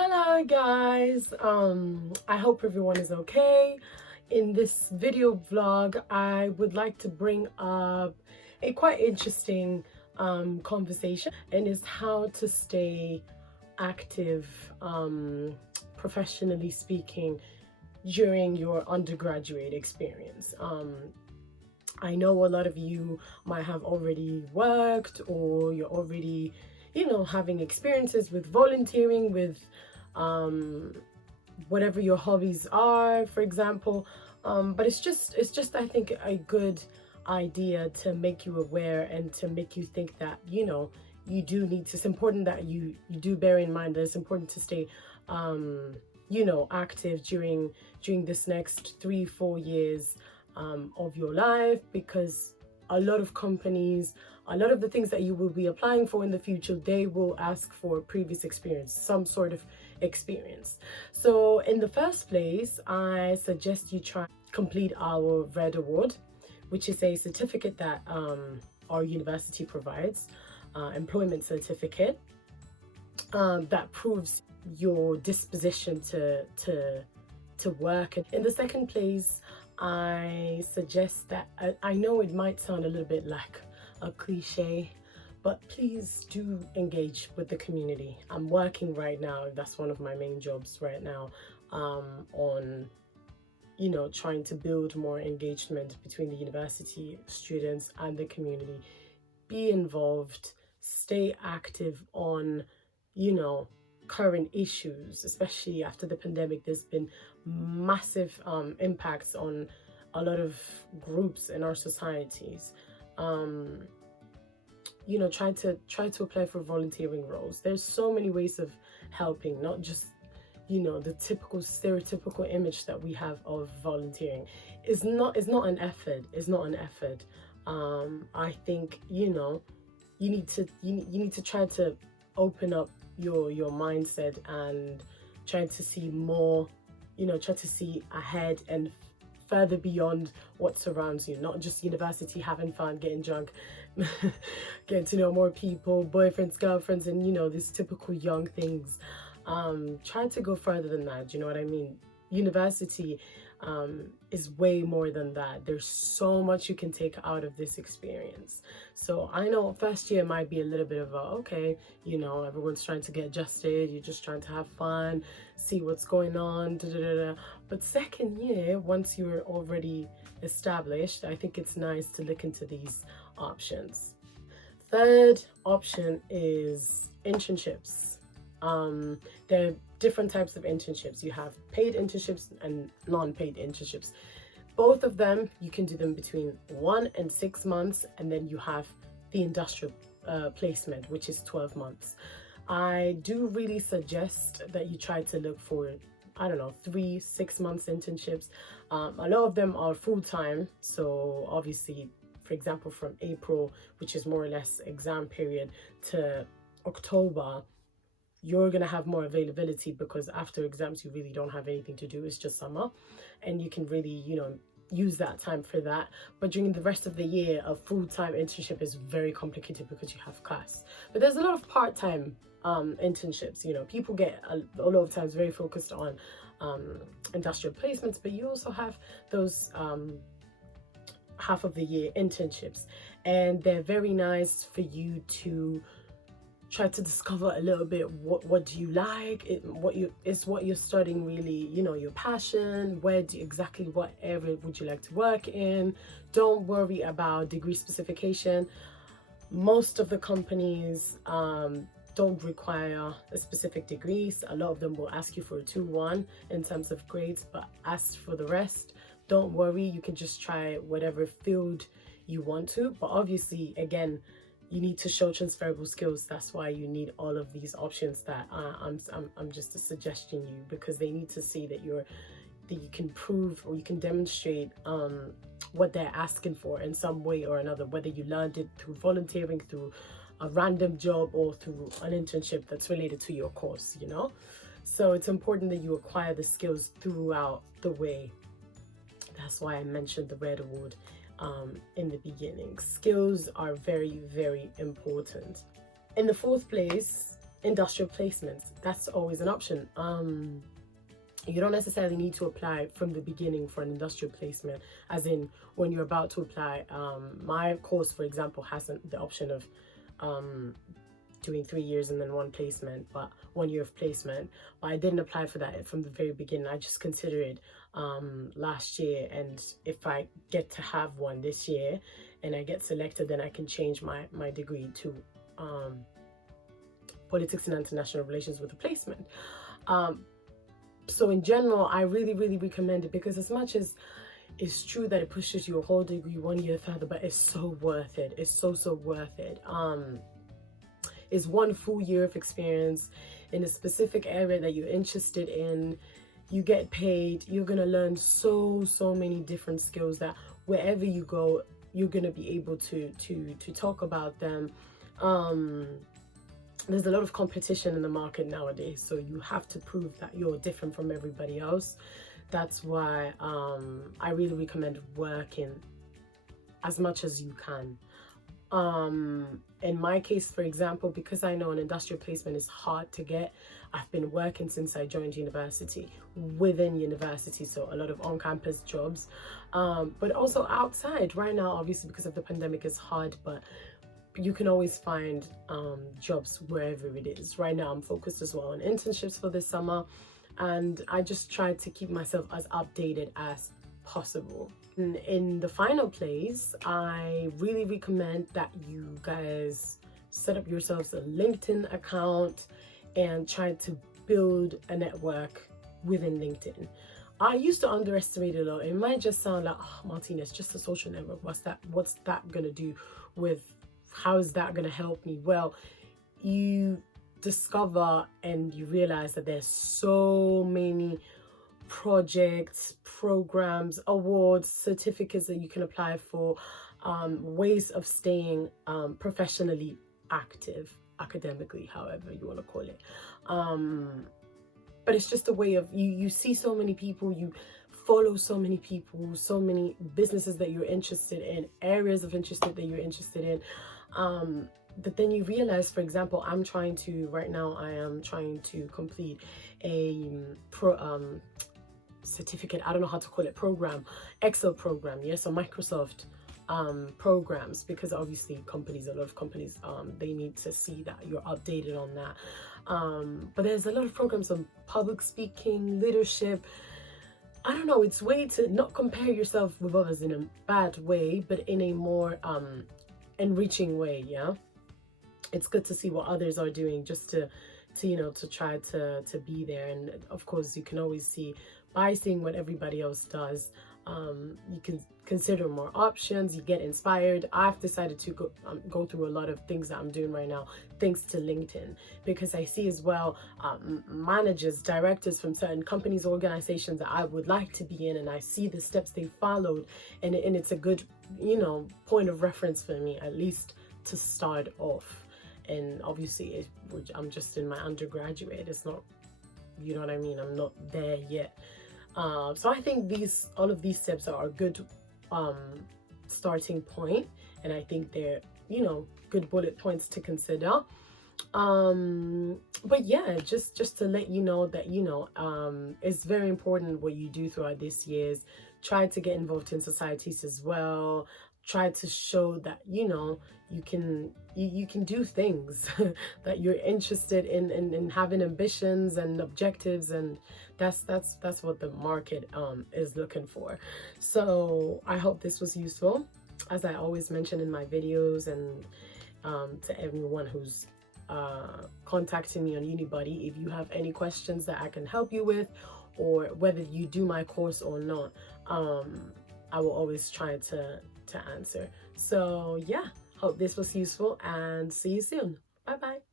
Hello guys, I hope everyone is okay. In this video vlog, I would like to bring up a quite interesting conversation, and is how to stay active, professionally speaking, during your undergraduate experience. I know a lot of you might have already worked, or you're already, having experiences with volunteering, with um, whatever your hobbies are, for example. But it's just I think a good idea to make you aware and to make you think that you do need to. It's important that you do bear in mind that it's important to stay active during this next 3-4 years of your life, because a lot of companies, a lot of the things that you will be applying for in the future, they will ask for previous experience, some sort of experience. So in the first place, I suggest you try complete our Red Award, which is a certificate that our university provides, employment certificate, that proves your disposition to work. And in the second place, I suggest that I know it might sound a little bit like a cliche, but please do engage with the community. I'm working right now, that's one of my main jobs right now, on trying to build more engagement between the university students and the community. Be involved, stay active on current issues, especially after the pandemic. There's been massive impacts on a lot of groups in our societies. Try to apply for volunteering roles. There's so many ways of helping, not just the typical stereotypical image that we have of volunteering. Is not an effort. It's not an effort. I think you need to try to open up your mindset and try to see more, try to see ahead and further beyond what surrounds you, not just university, having fun, getting drunk, getting to know more people, boyfriends, girlfriends, and these typical young things. Try to go further than that. Do you know what I mean? University is way more than that. There's so much you can take out of this experience. So I know first year might be a little bit of everyone's trying to get adjusted, you're just trying to have fun, see what's going on, da, da, da, da. But second year, once you're already established, I think it's nice to look into these options. Third option is internships. There are different types of internships. You have paid internships and non-paid internships. Both of them, you can do them between 1 and 6 months, and then you have the industrial placement, which is 12 months. I do really suggest that you try to look for 3-6 months internships. A lot of them are full-time, so obviously, for example, from April, which is more or less exam period, to October, you're going to have more availability, because after exams you really don't have anything to do. It's just summer, and you can really use that time for that. But during the rest of the year, a full-time internship is very complicated because you have class. But there's a lot of part-time internships. People get a lot of times very focused on industrial placements, but you also have those half of the year internships, and they're very nice for you to try to discover a little bit what do you like, what you're studying really, your passion, exactly what area would you like to work in. Don't worry about degree specification. Most of the companies don't require a specific degree. So a lot of them will ask you for a 2-1 in terms of grades, but as for the rest, don't worry, you can just try whatever field you want to. But obviously, again, you need to show transferable skills. That's why you need all of these options that I'm just suggesting you, because they need to see that you can prove, or you can demonstrate what they're asking for in some way or another, whether you learned it through volunteering, through a random job, or through an internship that's related to your course. So it's important that you acquire the skills throughout the way. That's why I mentioned the Red Award in the beginning. Skills are very, very important. In the fourth place, industrial placements, that's always an option. You don't necessarily need to apply from the beginning for an industrial placement, as in when you're about to apply. My course, for example, hasn't the option of doing 3 years and then 1 year of placement, but I didn't apply for that from the very beginning. I just considered it last year, and if I get to have one this year and I get selected, then I can change my degree to politics and international relations with a placement. So in general, I really recommend it, because as much as it's true that it pushes your whole degree 1 year further, but it's so worth it. It's so worth it. It's 1 full year of experience in a specific area that you're interested in. You get paid. You're gonna learn so many different skills that wherever you go, you're gonna be able to talk about them. There's a lot of competition in the market nowadays, so you have to prove that you're different from everybody else. That's why I really recommend working as much as you can. In my case, for example, because I know an industrial placement is hard to get, I've been working since I joined university, within university, so a lot of on-campus jobs, but also outside. Right now, obviously, because of the pandemic, it's hard, but you can always find jobs wherever it is. Right now, I'm focused as well on internships for this summer, and I just try to keep myself as updated as possible. In the final place, I really recommend that you guys set up yourselves a LinkedIn account and try to build a network within LinkedIn. I used to underestimate it a lot. It might just sound like, oh, Martina, it's just a social network. What's that gonna do with, how is that gonna help me? Well, you discover and you realize that there's so many projects, programs, awards, certificates that you can apply for, ways of staying professionally active, academically, however you want to call it. But it's just a way of, you see so many people, you follow so many people, so many businesses that you're interested in, areas of interest that you're interested in. But then you realize, for example, right now I am trying to complete a certificate, I don't know how to call it, program, Excel program, yes, so Microsoft programs, because obviously a lot of companies, they need to see that you're updated on that. But there's a lot of programs on public speaking, leadership. I don't know, it's way to not compare yourself with others in a bad way, but in a more enriching way. Yeah, it's good to see what others are doing, just to try to be there. And of course, you can always see, by seeing what everybody else does, you can consider more options, you get inspired. I've decided to go through a lot of things that I'm doing right now thanks to LinkedIn, because I see as well managers, directors from certain companies, organizations that I would like to be in, and I see the steps they followed, and it's a good point of reference for me, at least to start off. And obviously I'm just in my undergraduate, it's not, you know what I mean, I'm not there yet. So I think all of these steps are a good starting point, and I think they're good bullet points to consider. But yeah, just to let you know that it's very important what you do throughout this years. Try to get involved in societies as well. Try to show that you can do things that you're interested in having ambitions and objectives, and that's what the market is looking for. So I hope this was useful, as I always mention in my videos, and to everyone who's contacting me on Unibuddy. If you have any questions that I can help you with, or whether you do my course or not, I will always try to answer. So yeah, hope this was useful, and see you soon. Bye bye.